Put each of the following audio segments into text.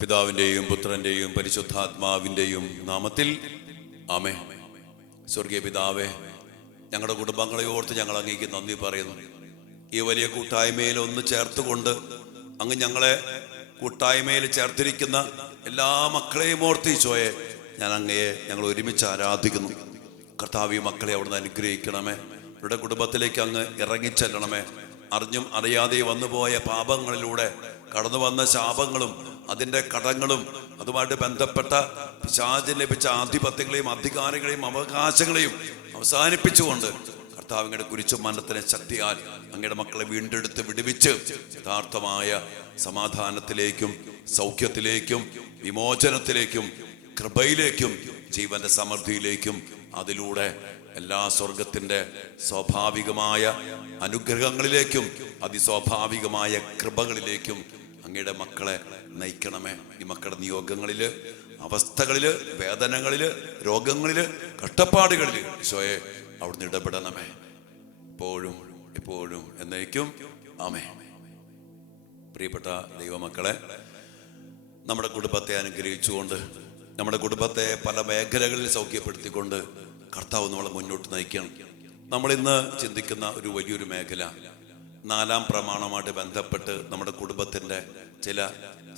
പിതാവിൻ്റെയും പുത്രൻ്റെയും പരിശുദ്ധാത്മാവിൻ്റെയും നാമത്തിൽ ആമേൻ. സ്വർഗീയ പിതാവേ, ഞങ്ങളുടെ കുടുംബങ്ങളെ ഓർത്ത് ഞങ്ങൾ അങ്ങേക്ക് നന്ദി പറയുന്നു. ഈ വലിയ കൂട്ടായ്മയിൽ ഒന്ന് ചേർത്തുകൊണ്ട് അങ്ങ് ഞങ്ങളെ കൂട്ടായ്മയിൽ ചേർത്തിരിക്കുന്ന എല്ലാ മക്കളെയും ഓർത്ത് ഈശോയെ ഞങ്ങൾ ഒരുമിച്ച് ആരാധിക്കുന്നു. കർത്താവ്, ഈ മക്കളെ അവിടുന്ന് അനുഗ്രഹിക്കണമേ. അവരുടെ കുടുംബത്തിലേക്ക് അങ്ങ് ഇറങ്ങിച്ചെല്ലണമേ. അറിഞ്ഞും അറിയാതെ വന്നുപോയ പാപങ്ങളിലൂടെ കടന്നു വന്ന ശാപങ്ങളും അതിൻ്റെ കടങ്ങളും അതുമായിട്ട് ബന്ധപ്പെട്ട പിശാചിന് ലഭിച്ച ആധിപത്യങ്ങളെയും അധികാരങ്ങളെയും അവകാശങ്ങളെയും അവസാനിപ്പിച്ചുകൊണ്ട് കർത്താവിൻ്റെ കുരിശുമരണത്തിലെ ശക്തിയാൽ അങ്ങയുടെ മക്കളെ വീണ്ടെടുത്ത് വിടുവിച്ച് യഥാർത്ഥമായ സമാധാനത്തിലേക്കും സൗഖ്യത്തിലേക്കും വിമോചനത്തിലേക്കും കൃപയിലേക്കും ജീവന്റെ സമൃദ്ധിയിലേക്കും അതിലൂടെ എല്ലാ സ്വർഗത്തിൻ്റെ സ്വാഭാവികമായ അനുഗ്രഹങ്ങളിലേക്കും അതിസ്വാഭാവികമായ കൃപകളിലേക്കും അങ്ങയുടെ മക്കളെ നയിക്കണമേ. ഈ മക്കളുടെ നിയോഗങ്ങളിൽ, അവസ്ഥകളിൽ, വേദനകളിൽ, രോഗങ്ങളിൽ, കഷ്ടപ്പാടുകളിൽ ഈശോയെ അവിടുന്ന് ഇടപെടണമേ. എപ്പോഴും എപ്പോഴും എന്നേക്കും ആമേൻ. പ്രിയപ്പെട്ട ദൈവമക്കളെ, നമ്മുടെ കുടുംബത്തെ അനുഗ്രഹിച്ചുകൊണ്ട്, നമ്മുടെ കുടുംബത്തെ പല മേഖലകളിൽ സൗഖ്യപ്പെടുത്തിക്കൊണ്ട് കർത്താവ് നമ്മളെ മുന്നോട്ട് നയിക്കണം. നമ്മളിന്ന് ചിന്തിക്കുന്ന ഒരു വലിയൊരു മേഖല 4-ാം പ്രമാണമായിട്ട് ബന്ധപ്പെട്ട് നമ്മുടെ കുടുംബത്തിൻ്റെ ചില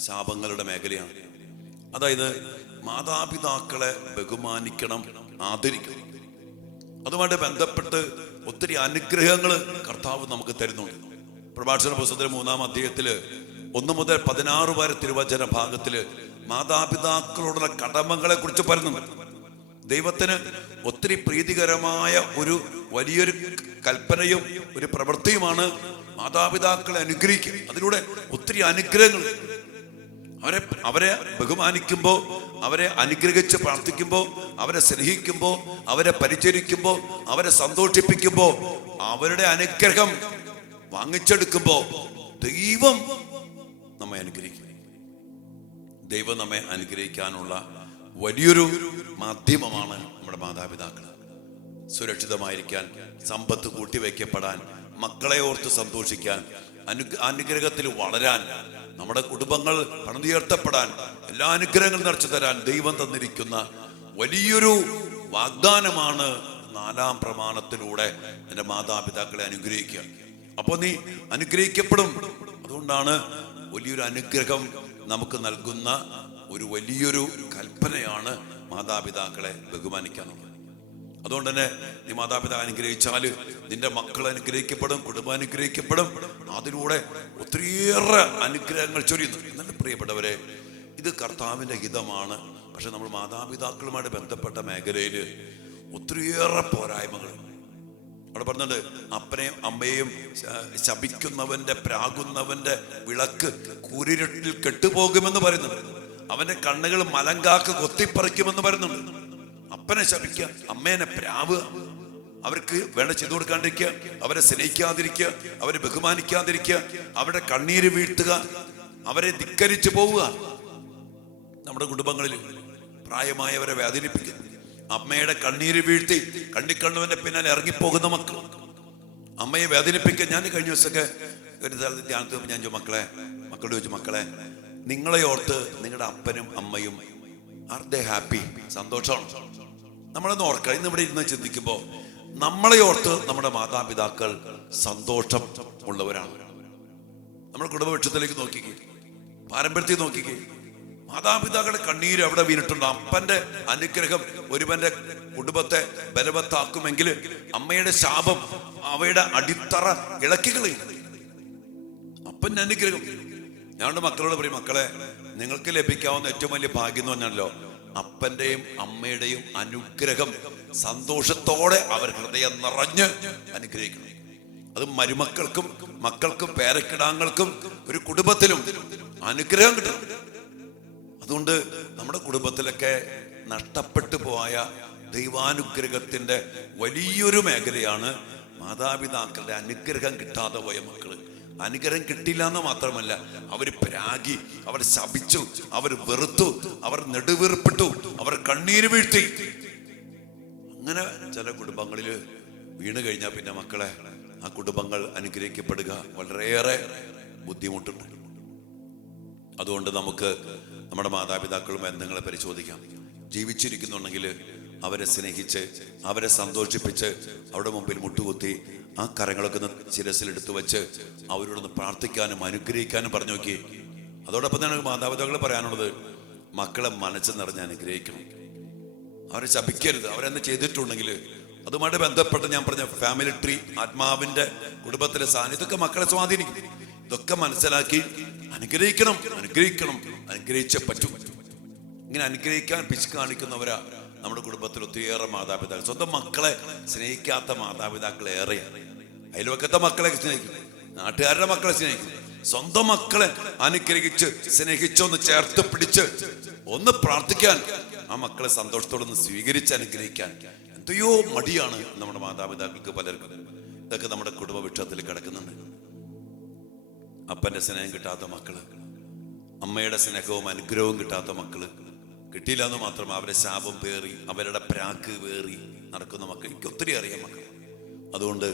ശാപങ്ങളുടെ മേഖലയാണ്. അതായത് മാതാപിതാക്കളെ ബഹുമാനിക്കണം, ആദരിക്കണം. അതുമായിട്ട് ബന്ധപ്പെട്ട് ഒത്തിരി അനുഗ്രഹങ്ങൾ കർത്താവ് നമുക്ക് തരുന്നുണ്ട്. പ്രഭാഷണ പുസ്തകത്തിലെ 3-ാം അധ്യായത്തിൽ 1 മുതൽ 16 വരെ തിരുവചന ഭാഗത്തിൽ മാതാപിതാക്കളോടുള്ള കടമകളെ കുറിച്ച് പറയുന്നുണ്ട്. ദൈവത്തിന് ഒത്തിരി പ്രീതികരമായ ഒരു വലിയൊരു കൽപ്പനയും ഒരു പ്രവൃത്തിയുമാണ് മാതാപിതാക്കളെ അനുഗ്രഹിക്കുക. അതിലൂടെ ഒത്തിരി അനുഗ്രഹങ്ങൾ, അവരെ ബഹുമാനിക്കുമ്പോൾ, അവരെ അനുഗ്രഹിച്ച് പ്രാർത്ഥിക്കുമ്പോൾ, അവരെ സ്നേഹിക്കുമ്പോൾ, അവരെ പരിചരിക്കുമ്പോൾ, അവരെ സന്തോഷിപ്പിക്കുമ്പോൾ, അവരുടെ അനുഗ്രഹം വാങ്ങിച്ചെടുക്കുമ്പോൾ ദൈവം നമ്മെ അനുഗ്രഹിക്കും. ദൈവം നമ്മെ അനുഗ്രഹിക്കാനുള്ള വലിയൊരു മാധ്യമമാണ് നമ്മുടെ മാതാപിതാക്കൾ. സുരക്ഷിതമായിരിക്കാൻ, സമ്പത്ത് കൂട്ടിവെക്കപ്പെടാൻ, മക്കളെ ഓർത്ത് സന്തോഷിക്കാൻ, അനുഗ്രഹത്തിൽ വളരാൻ, നമ്മുടെ കുടുംബങ്ങൾ പണിതുയർത്തപ്പെടാൻ, എല്ലാ അനുഗ്രഹങ്ങളും നിറച്ചു തരാൻ ദൈവം തന്നിരിക്കുന്ന വലിയൊരു വാഗ്ദാനമാണ് 4-ാം പ്രമാണത്തിലൂടെ എൻ്റെ മാതാപിതാക്കളെ അനുഗ്രഹിക്കുക. അപ്പോൾ നീ അനുഗ്രഹിക്കപ്പെടും. അതുകൊണ്ടാണ് വലിയൊരു അനുഗ്രഹം നമുക്ക് നൽകുന്ന ഒരു വലിയൊരു കൽപ്പനയാണ് മാതാപിതാക്കളെ ബഹുമാനിക്കാനുള്ളത്. അതുകൊണ്ട് തന്നെ നീ മാതാപിതാക്കളെ അനുഗ്രഹിച്ചാൽ നിന്റെ മക്കൾ അനുഗ്രഹിക്കപ്പെടും, കുടുംബം അനുഗ്രഹിക്കപ്പെടും. അതിലൂടെ ഒത്തിരിയേറെ അനുഗ്രഹങ്ങൾ ചൊരിയുന്നു. എന്നാലും പ്രിയപ്പെട്ടവരെ, ഇത് കർത്താവിൻ്റെ ഹിതമാണ്. പക്ഷെ നമ്മൾ മാതാപിതാക്കളുമായിട്ട് ബന്ധപ്പെട്ട മേഖലയിൽ ഒത്തിരിയേറെ പോരായ്മകൾ അവിടെ പറഞ്ഞിട്ടുണ്ട്. അപ്പനെയും അമ്മയെയും ശപിക്കുന്നവന്റെ, പ്രാകുന്നവന്റെ വിളക്ക് കൂരിരുട്ടിൽ കെട്ടുപോകുമെന്ന് പറയുന്നുണ്ട്. അവന്റെ കണ്ണുകൾ മലങ്കാക്ക് കൊത്തിപ്പറിക്കുമെന്ന് പറയുന്നുണ്ട്. അപ്പനെ ശപിക്കുക, അമ്മേനെ പ്രാവുക, അവർക്ക് വേണ്ട ചെയ്തു കൊടുക്കാണ്ടിരിക്കുക, അവരെ സ്നേഹിക്കാതിരിക്കുക, അവരെ ബഹുമാനിക്കാതിരിക്കുക, അവരുടെ കണ്ണീര് വീഴ്ത്തുക, അവരെ ധിക്കരിച്ചു പോവുക. നമ്മുടെ കുടുംബങ്ങളിൽ പ്രായമായവരെ വേദനിപ്പിക്കുന്നു. അമ്മയുടെ കണ്ണീര് വീഴ്ത്തി കണ്ണിക്കണ്ണുവിന്റെ പിന്നാലെ ഇറങ്ങിപ്പോകുന്ന മക്കൾ അമ്മയെ വേദനിപ്പിക്കുക. ഞാൻ കഴിഞ്ഞ ദിവസമൊക്കെ ഒരു സ്ഥലത്ത് ധ്യാനത്തിൽ ഞാൻ മക്കളോട് ചോദിച്ചു, മക്കളെ, നിങ്ങളെ ഓർത്ത് നിങ്ങളുടെ അപ്പനും അമ്മയും ആർ ദേ ഹാപ്പി? സന്തോഷമാണ്. നമ്മളൊന്ന് ഓർക്കുക. ഇന്ന് ഇവിടെ ഇരുന്ന് ചിന്തിക്കുമ്പോൾ നമ്മളെ ഓർത്ത് നമ്മുടെ മാതാപിതാക്കൾ സന്തോഷം ഉള്ളവരാണ്. നമ്മുടെ കുടുംബവൃക്ഷത്തിലേക്ക് നോക്കിക്കേ, പാരമ്പര്യത്തിൽ നോക്കിക്കേ, മാതാപിതാക്കളുടെ കണ്ണീര് അവിടെ വീണിട്ടുണ്ട്. അപ്പന്റെ അനുഗ്രഹം ഒരുവന്റെ കുടുംബത്തെ ബലവത്താക്കുമെങ്കിൽ അമ്മയുടെ ശാപം അവയുടെ അടിത്തറ ഇളക്കിക്കളയും. അപ്പന്റെ അനുഗ്രഹം. ഞാനുണ്ട് മക്കളോട് പറയും, മക്കളെ, നിങ്ങൾക്ക് ലഭിക്കാവുന്ന ഏറ്റവും വലിയ ഭാഗ്യം എന്ന് പറഞ്ഞാലോ അപ്പന്റെയും അമ്മയുടെയും അനുഗ്രഹം സന്തോഷത്തോടെ അവർ ഹൃദയം നിറഞ്ഞ് അനുഗ്രഹിക്കണം. അത് മരുമക്കൾക്കും മക്കൾക്കും പേരക്കിടാങ്ങൾക്കും ഒരു കുടുംബത്തിലും അനുഗ്രഹം കിട്ടണം. അതുകൊണ്ട് നമ്മുടെ കുടുംബത്തിലൊക്കെ നഷ്ടപ്പെട്ടു പോയ ദൈവാനുഗ്രഹത്തിന്റെ വലിയൊരു മേഖലയാണ് മാതാപിതാക്കളുടെ അനുഗ്രഹം കിട്ടാതെ പോയ മക്കള്. അനുഗ്രഹം കിട്ടില്ല എന്ന് മാത്രമല്ല, അവർ പ്രാഗി, അവർ ശപിച്ചു, അവർ വെറുത്തു, അവർ നെടുവീർപ്പിട്ടു, അവർ കണ്ണീര് വീഴ്ത്തി. അങ്ങനെ ചില കുടുംബങ്ങളിൽ വീണ് കഴിഞ്ഞാൽ പിന്നെ മക്കളെ ആ കുടുംബങ്ങൾ അനുഗ്രഹിക്കപ്പെടുക വളരെയേറെ ബുദ്ധിമുട്ടുണ്ട്. അതുകൊണ്ട് നമുക്ക് നമ്മുടെ മാതാപിതാക്കളും ബന്ധങ്ങളെ പരിശോധിക്കാം. ജീവിച്ചിരിക്കുന്നുണ്ടെങ്കിൽ അവരെ സ്നേഹിച്ച് അവരെ സന്തോഷിപ്പിച്ച് അവരുടെ മുമ്പിൽ മുട്ടുകുത്തി ആ കരങ്ങളൊക്കെ ഒന്ന് ശിരസിലെടുത്ത് വെച്ച് അവരോടൊന്ന് പ്രാർത്ഥിക്കാനും അനുഗ്രഹിക്കാനും പറഞ്ഞു നോക്കി. അതോടൊപ്പം തന്നെ മാതാപിതാക്കൾ പറയാനുള്ളത്, മക്കളെ മനസ്സ് നിറഞ്ഞ് അനുഗ്രഹിക്കണം, അവരെ ശപിക്കരുത്. അവരെന്ത് ചെയ്തിട്ടുണ്ടെങ്കിൽ അതുമായിട്ട് ബന്ധപ്പെട്ട് ഞാൻ പറഞ്ഞ ഫാമിലി ട്രീ, ആത്മാവിന്റെ കുടുംബത്തിലെ സാധനം, ഇതൊക്കെ മക്കളെ സ്വാധീനിക്കും. ഇതൊക്കെ മനസ്സിലാക്കി അനുഗ്രഹിക്കണം, അനുഗ്രഹിക്കണം, അനുഗ്രഹിച്ചേ പറ്റൂ. ഇങ്ങനെ അനുഗ്രഹിക്കാൻ പിശു കാണിക്കുന്നവരാ നമ്മുടെ കുടുംബത്തിൽ ഒത്തിരിയേറെ മാതാപിതാക്കൾ. സ്വന്തം മക്കളെ സ്നേഹിക്കാത്ത മാതാപിതാക്കൾ ഏറെയാണ്. അയൽവക്കത്തെ മക്കളെ സ്നേഹിക്കും, നാട്ടുകാരുടെ മക്കളെ സ്നേഹിക്കും. സ്വന്തം മക്കളെ അനുഗ്രഹിച്ച് സ്നേഹിച്ചൊന്ന് ചേർത്ത് പിടിച്ച് ഒന്ന് പ്രാർത്ഥിക്കാൻ, ആ മക്കളെ സന്തോഷത്തോടൊന്ന് സ്വീകരിച്ച് അനുഗ്രഹിക്കാൻ എന്തെയോ മടിയാണ് നമ്മുടെ മാതാപിതാക്കൾക്ക് പലർക്കും. ഇതൊക്കെ നമ്മുടെ കുടുംബ വൃക്ഷത്തിൽ കിടക്കുന്നുണ്ട്. അപ്പന്റെ സ്നേഹം കിട്ടാത്ത മക്കള്, അമ്മയുടെ സ്നേഹവും അനുഗ്രഹവും കിട്ടാത്ത മക്കള്, കിട്ടിയില്ല എന്ന് മാത്രമല്ല അവരെ ശാപം പേറി അവരുടെ പ്രാക്ക് പേറി നടക്കുന്ന മക്കൾ എനിക്ക് ഒത്തിരി അറിയാം മക്കൾ. അതുകൊണ്ട്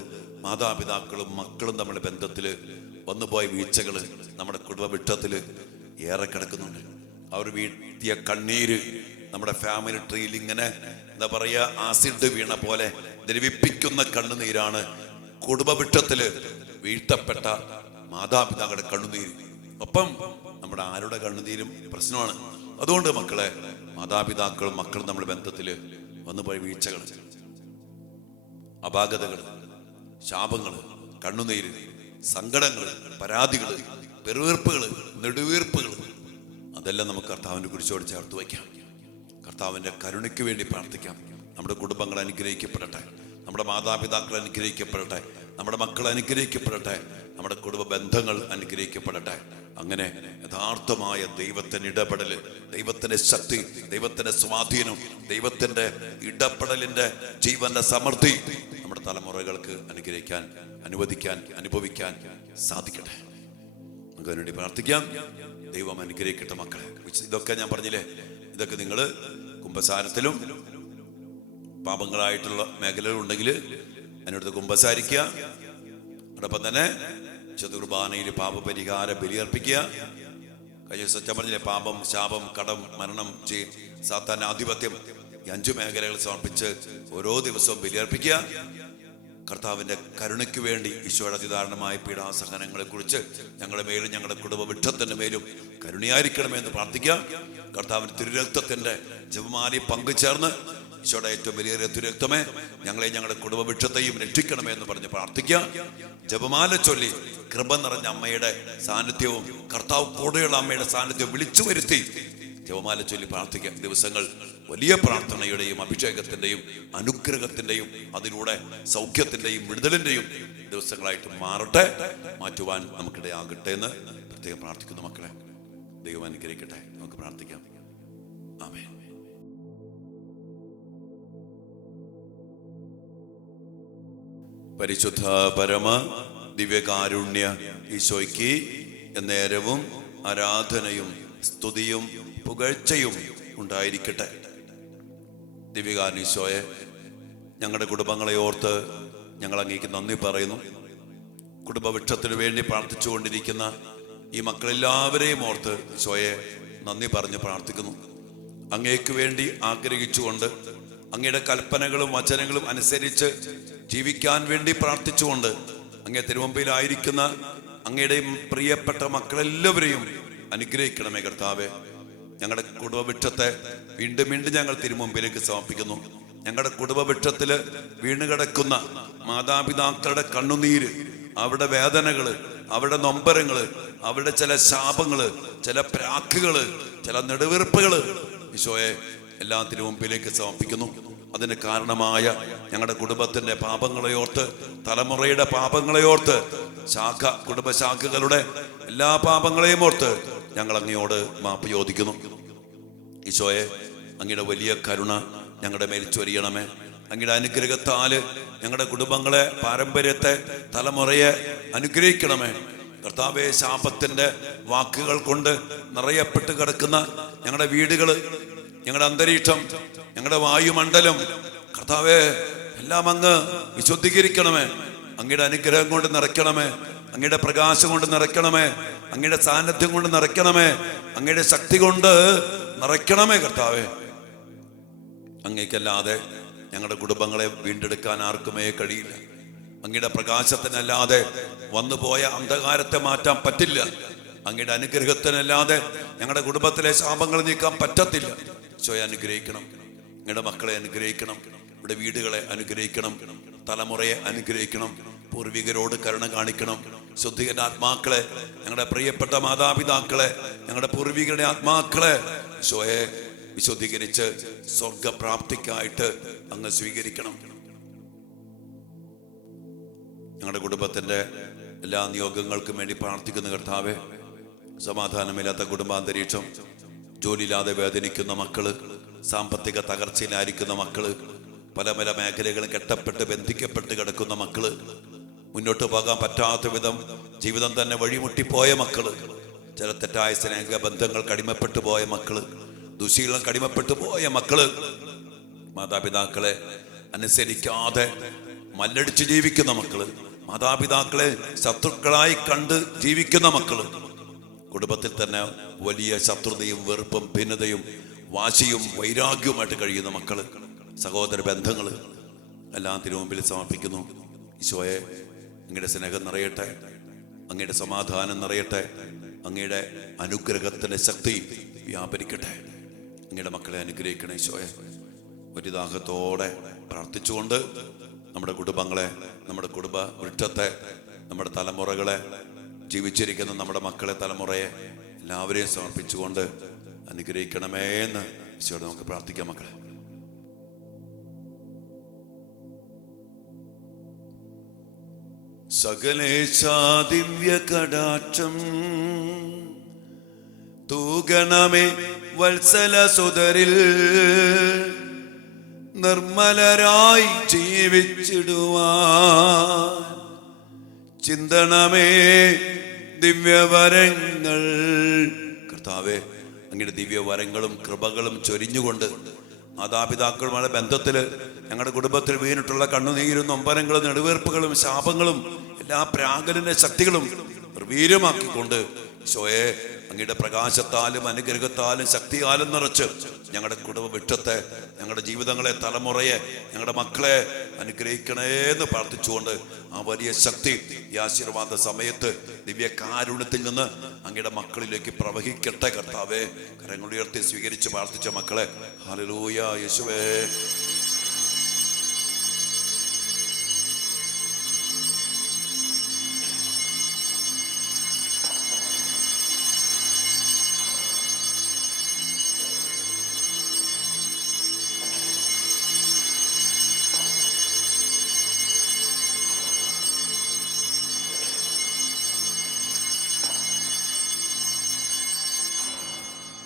മാതാപിതാക്കളും മക്കളും തമ്മിലുള്ള ബന്ധത്തില് വന്നുപോയ വീഴ്ചകള് നമ്മുടെ കുടുംബ വൃക്ഷത്തില് ഏറെ കിടക്കുന്നുണ്ട്. അവർ വീഴ്ത്തിയ കണ്ണീര് നമ്മുടെ ഫാമിലി ട്രീയിൽ ഇങ്ങനെ എന്താ പറയാ, ആസിഡ് വീണ പോലെ ദ്രവിപ്പിക്കുന്ന കണ്ണുനീരാണ് കുടുംബ വൃക്ഷത്തില് വീഴ്ത്തപ്പെട്ട മാതാപിതാക്കളുടെ കണ്ണുനീര്. ഒപ്പം നമ്മുടെ ആരുടെ കണ്ണുനീരും പ്രശ്നമാണ്. അതുകൊണ്ട് മക്കളെ, മാതാപിതാക്കളും മക്കളും നമ്മുടെ ബന്ധത്തില് വന്നുപോയ വീഴ്ചകൾ, അപാകതകൾ, ശാപങ്ങള്, കണ്ണുനീര്, സങ്കടങ്ങള്, പരാതികള്, പെരുവീർപ്പുകള്, നെടുവീർപ്പുകള്, അതെല്ലാം നമുക്ക് കർത്താവിന്റെ കുരിശോട് ചേർത്ത് വയ്ക്കാം. കർത്താവിന്റെ കരുണയ്ക്ക് വേണ്ടി പ്രാർത്ഥിക്കാം. നമ്മുടെ കുടുംബങ്ങൾ അനുഗ്രഹിക്കപ്പെടട്ടെ, നമ്മുടെ മാതാപിതാക്കൾ അനുഗ്രഹിക്കപ്പെടട്ടെ, നമ്മുടെ മക്കൾ അനുഗ്രഹിക്കപ്പെടട്ടെ, നമ്മുടെ കുടുംബ ബന്ധങ്ങൾ അനുഗ്രഹിക്കപ്പെടട്ടെ. അങ്ങനെ യഥാർത്ഥമായ ദൈവത്തിന്റെ ഇടപെടല്, ദൈവത്തിന്റെ ശക്തി, ദൈവത്തിന്റെ സ്വാധീനം, ദൈവത്തിന്റെ ഇടപെടലിന്റെ ജീവന്റെ സമൃദ്ധി നമ്മുടെ തലമുറകൾക്ക് അനുഗ്രഹിക്കാൻ, അനുവദിക്കാൻ, അനുഭവിക്കാൻ സാധിക്കട്ടെ. നമുക്ക് അതിനുവേണ്ടി പ്രാർത്ഥിക്കാം. ദൈവം അനുഗ്രഹിക്കട്ടെ മക്കളെ. ഇതൊക്കെ ഞാൻ പറഞ്ഞില്ലേ, ഇതൊക്കെ നിങ്ങൾ കുമ്പസാരത്തിലും പാപങ്ങളായിട്ടുള്ള മേഖലകളുണ്ടെങ്കിൽ അതിനടുത്ത് കുമ്പസാരിക്കുക. അതോടൊപ്പം തന്നെ ചതുർബാനയിൽ പാപപരിഹാര ബലിയർപ്പിക്കുക. കഴിഞ്ഞ സത്യം പറഞ്ഞില്ലേ, പാപം, ശാപം, കടം, മരണം, സാത്താന്റെ ആധിപത്യം, ഈ 5 മേഖലകൾ സമർപ്പിച്ച് ഓരോ ദിവസവും ബലിയർപ്പിക്കുക. കർത്താവിന്റെ കരുണയ്ക്ക് വേണ്ടി ഈശോയുടെ അതിദാരുണമായ പീഡാസഹനങ്ങളെ കുറിച്ച് ഞങ്ങളുടെ മേലും ഞങ്ങളുടെ കുടുംബ വൃക്ഷത്തിന്റെ മേലും കരുണയായിരിക്കണമെന്ന് പ്രാർത്ഥിക്കാം. കർത്താവിന്റെ തിരുരക്തത്തിന്റെ ജപമാലയിൽ പങ്കുചേർന്ന് ഈശോയുടെ ഏറ്റവും വലിയ തിരുരക്തമേ, ഞങ്ങളെ ഞങ്ങളുടെ കുടുംബ വൃക്ഷത്തെയും രക്ഷിക്കണമേ എന്ന് പറഞ്ഞ് പ്രാർത്ഥിക്കുക. ജപമാല ചൊല്ലി കൃപ നിറഞ്ഞ അമ്മയുടെ സാന്നിധ്യവും കർത്താവ് കൂടെയുള്ള അമ്മയുടെ സാന്നിധ്യവും വിളിച്ചു വരുത്തി ജപമാല ചൊല്ലി പ്രാർത്ഥിക്കുക. ദിവസങ്ങൾ വലിയ പ്രാർത്ഥനയുടെയും അഭിഷേകത്തിന്റെയും അനുഗ്രഹത്തിന്റെയും അതിലൂടെ സൗഖ്യത്തിന്റെയും വിടുതലിന്റെയും ദിവസങ്ങളായിട്ട് മാറട്ടെ, മാറ്റുവാൻ നമുക്കിടയാകട്ടെ എന്ന് പ്രത്യേകം പ്രാർത്ഥിക്കുന്നു. മക്കളെ, ദൈവം അനുഗ്രഹിക്കട്ടെ. നമുക്ക് പ്രാർത്ഥിക്കാം. ആമേൻ. പരിശുദ്ധ പരമ ദിവ്യകാരുണ്യ ഈശോയ്ക്ക് എന്നേരവും ആരാധനയും സ്തുതിയും പുകഴ്ചയും ഉണ്ടായിരിക്കട്ടെ. ദിവ്യകാരുണ്യ ഈശോയെ, ഞങ്ങളുടെ കുടുംബങ്ങളെ ഓർത്ത് ഞങ്ങൾ അങ്ങേക്ക് നന്ദി പറയുന്നു. കുടുംബവൃക്ഷത്തിനു വേണ്ടി പ്രാർത്ഥിച്ചുകൊണ്ടിരിക്കുന്ന ഈ മക്കളെല്ലാവരെയും ഓർത്ത് ഈശോയെ നന്ദി പറഞ്ഞ് പ്രാർത്ഥിക്കുന്നു. അങ്ങേക്ക് വേണ്ടി ആഗ്രഹിച്ചുകൊണ്ട് അങ്ങയുടെ കൽപ്പനകളും വചനങ്ങളും അനുസരിച്ച് ജീവിക്കാൻ വേണ്ടി പ്രാർത്ഥിച്ചുകൊണ്ട് അങ്ങേ തിരുമുമ്പിലായിരിക്കുന്ന അങ്ങയുടെ പ്രിയപ്പെട്ട മക്കളെല്ലാവരെയും അനുഗ്രഹിക്കണമേ കർത്താവേ. ഞങ്ങളുടെ കുടുംബവൃക്ഷത്തെ വീണ്ടും വീണ്ടും ഞങ്ങൾ തിരുമുമ്പിലേക്ക് സമർപ്പിക്കുന്നു. ഞങ്ങളുടെ കുടുംബവൃക്ഷത്തില് വീണുകിടക്കുന്ന മാതാപിതാക്കളുടെ കണ്ണുനീര്, അവരുടെ വേദനകള്, അവരുടെ നൊമ്പരങ്ങള്, അവരുടെ ചില ശാപങ്ങള്, ചില പ്രാക്കുകള്, ചില നെടുവീർപ്പുകള് ഈശോയെ എല്ലാ തിരുമുമ്പിലേക്ക് സമർപ്പിക്കുന്നു. അതിന് കാരണമായ ഞങ്ങളുടെ കുടുംബത്തിന്റെ പാപങ്ങളെ ഓർത്ത്, തലമുറയുടെ പാപങ്ങളെ ഓർത്ത്, കുടുംബശാഖകളുടെ എല്ലാ പാപങ്ങളെയും ഓർത്ത് ഞങ്ങൾ അങ്ങയോട് മാപ്പ് ചോദിക്കുന്നു. ഈശോയെ, അങ്ങയുടെ വലിയ കരുണ ഞങ്ങളുടെ മേൽ ചൊരിയണമേ. അങ്ങയുടെ അനുഗ്രഹത്താല് ഞങ്ങളുടെ കുടുംബങ്ങളെ, പാരമ്പര്യത്തെ, തലമുറയെ അനുഗ്രഹിക്കണമേ കർത്താവേ. ശാപത്തിന്റെ വാക്കുകൾ കൊണ്ട് നിറയപ്പെട്ട് കിടക്കുന്ന ഞങ്ങളുടെ വീടുകള്, ഞങ്ങളുടെ അന്തരീക്ഷം, ഞങ്ങളുടെ വായുമണ്ഡലം കർത്താവേ എല്ലാം അങ്ങ് വിശുദ്ധീകരിക്കണമേ. അങ്ങയുടെ അനുഗ്രഹം കൊണ്ട് നിറയ്ക്കണമേ, അങ്ങയുടെ പ്രകാശം കൊണ്ട് നിറയ്ക്കണമേ, അങ്ങയുടെ സാന്നിധ്യം കൊണ്ട് നിറയ്ക്കണമേ. അങ്ങയുടെ ശക്തി കൊണ്ട് നിറയ്ക്കണമേ കർത്താവേ. അങ്ങേക്കല്ലാതെ ഞങ്ങളുടെ കുടുംബങ്ങളെ വീണ്ടെടുക്കാൻ ആർക്കുമേ കഴിയില്ല. അങ്ങയുടെ പ്രകാശത്തിനല്ലാതെ വന്നുപോയ അന്ധകാരത്തെ മാറ്റാൻ പറ്റില്ല. അങ്ങയുടെ അനുഗ്രഹത്തിനല്ലാതെ ഞങ്ങളുടെ കുടുംബത്തിലെ ശാപങ്ങൾ നീക്കാൻ പറ്റത്തില്ല. ഈശോയെ അനുഗ്രഹിക്കണം, ഞങ്ങളുടെ മക്കളെ അനുഗ്രഹിക്കണം, ഇവിടെ വീടുകളെ അനുഗ്രഹിക്കണം, തലമുറയെ അനുഗ്രഹിക്കണം, പൂർവികരോട് കരുണ കാണിക്കണം. ശുദ്ധികരുടെ ആത്മാക്കളെ, ഞങ്ങളുടെ പ്രിയപ്പെട്ട മാതാപിതാക്കളെ, ഞങ്ങളുടെ പൂർവികരുടെ ആത്മാക്കളെ ഈശോയെ വിശുദ്ധീകരിച്ച് സ്വർഗപ്രാപ്തിക്കായിട്ട് അങ്ങ് സ്വീകരിക്കണം. ഞങ്ങളുടെ കുടുംബത്തിന്റെ എല്ലാ നിയോഗങ്ങൾക്കും വേണ്ടി പ്രാർത്ഥിക്കുന്ന കർത്താവേ, സമാധാനമില്ലാത്ത കുടുംബാന്തരീക്ഷം, ജോലിയില്ലാതെ വേദനിക്കുന്ന മക്കള്, സാമ്പത്തിക തകർച്ചയിലായിരിക്കുന്ന മക്കള്, പല പല മേഖലകളും കെട്ടപ്പെട്ട് ബന്ധിക്കപ്പെട്ട് കിടക്കുന്ന മക്കള്, മുന്നോട്ട് പോകാൻ പറ്റാത്ത വിധം ജീവിതം തന്നെ വഴിമുട്ടിപ്പോയ മക്കള്, ചില തെറ്റായ സ്നേഹ ബന്ധങ്ങൾക്ക് അടിമപ്പെട്ടു പോയ മക്കള്, ദുശീലം കടിമപ്പെട്ടു പോയ മക്കള്, മാതാപിതാക്കളെ അനുസരിക്കാതെ മല്ലടിച്ച് ജീവിക്കുന്ന മക്കള്, മാതാപിതാക്കളെ ശത്രുക്കളായി കണ്ട് ജീവിക്കുന്ന മക്കള്, കുടുംബത്തിൽ തന്നെ വലിയ ശത്രുതയും വെറുപ്പും ഭിന്നതയും വാശിയും വൈരാഗ്യവുമായിട്ട് കഴിയുന്ന മക്കള്, സഹോദര ബന്ധങ്ങള് എല്ലാം തിരുമുമ്പിൽ സമർപ്പിക്കുന്നു. ഈശോയെ, അങ്ങയുടെ സ്നേഹം നിറയട്ടെ, അങ്ങയുടെ സമാധാനം നിറയട്ടെ, അങ്ങയുടെ അനുഗ്രഹത്തിന്റെ ശക്തി വ്യാപരിക്കട്ടെ. അങ്ങയുടെ മക്കളെ അനുഗ്രഹിക്കണേ ഈശോയെ. ഒരു ദാഹത്തോടെ പ്രാർത്ഥിച്ചുകൊണ്ട് നമ്മുടെ കുടുംബങ്ങളെ, നമ്മുടെ കുടുംബ വൃക്ഷത്തെ, നമ്മുടെ തലമുറകളെ, ജീവിച്ചിരിക്കുന്ന നമ്മുടെ മക്കളെ, തലമുറയെ എല്ലാവരെയും സമർപ്പിച്ചുകൊണ്ട് അനുഗ്രഹിക്കണമേ എന്ന് ഈശോയോട് നമുക്ക് പ്രാർത്ഥിക്കാം. മക്കളെ, സകലേശാ ദിവ്യ കടാക്ഷം തൂഗണമേ വത്സല സുതരിൽ, നിർമ്മലരായി ജീവിച്ചിടുവാൻ ചിന്തണമേ ദിവ്യവരങ്ങൾ. കർത്താവേ, അങ്ങയുടെ ദിവ്യവരങ്ങളും കൃപകളും ചൊരിഞ്ഞുകൊണ്ട് മാതാപിതാക്കളുടെ ബന്ധത്തില്, ഞങ്ങളുടെ കുടുംബത്തിൽ വീണിട്ടുള്ള കണ്ണുനീരും നൊമ്പരങ്ങളും നെടുവീർപ്പുകളും ശാപങ്ങളും എല്ലാ പ്രാകലിന്റെ ശക്തികളും നിർവീര്യമാക്കിക്കൊണ്ട് ഈശോയെ അങ്ങയുടെ പ്രകാശത്താലും അനുഗ്രഹത്താലും ശക്തിയാലും നിറച്ച് ഞങ്ങളുടെ കുടുംബ വൃക്ഷത്തെ, ഞങ്ങളുടെ ജീവിതങ്ങളെ, തലമുറയെ, ഞങ്ങളുടെ മക്കളെ അനുഗ്രഹിക്കണേന്ന് പ്രാർത്ഥിച്ചുകൊണ്ട് ആ വലിയ ശക്തി ഈ ആശീർവാദ സമയത്ത് ദിവ്യ കാരുണ്യത്തിൽ നിന്ന് അങ്ങയുടെ മക്കളിലേക്ക് പ്രവഹിക്കട്ടെ. കർത്താവേ, കരങ്ങൾ ഉയർത്തി സ്വീകരിച്ച് പ്രാർത്ഥിച്ച മക്കളെ, ഹല്ലേലൂയ യേശുവേ.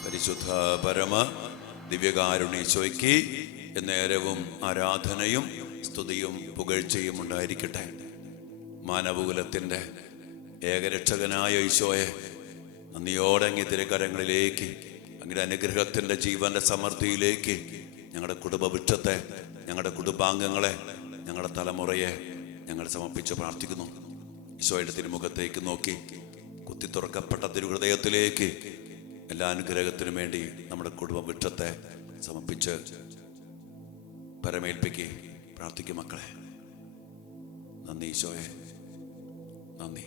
പരിശുദ്ധ പരമ ദിവ്യകാരുണ്യേശോയ്ക്ക് എന്നേരവും ആരാധനയും സ്തുതിയും പുകഴ്ചയും ഉണ്ടായിരിക്കട്ടെ. മാനവകുലത്തിന്റെ ഏകരക്ഷകനായ ഈശോയെ, നന്ദിയോടെ അങ്ങേ തിരുക്കരങ്ങളിലേക്ക്, അങ്ങയുടെ അനുഗ്രഹത്തിന്റെ ജീവന്റെ സമൃദ്ധിയിലേക്ക് ഞങ്ങളുടെ കുടുംബ വൃക്ഷത്തെ, ഞങ്ങളുടെ കുടുംബാംഗങ്ങളെ, ഞങ്ങളുടെ തലമുറയെ ഞങ്ങൾ സമർപ്പിച്ച് പ്രാർത്ഥിക്കുന്നു. ഈശോയുടെ തിരുമുഖത്തേക്ക് നോക്കി കുത്തി തുറക്കപ്പെട്ട തിരുഹൃദയത്തിലേക്ക് എല്ലാ അനുഗ്രഹത്തിനും വേണ്ടി നമ്മുടെ കുടുംബ വൃക്ഷത്തെ സമർപ്പിച്ച് പരമേൽപ്പിക്ക് പ്രാർത്ഥിക്കും. മക്കളെ, നന്ദി ഈശോയെ, നന്ദി.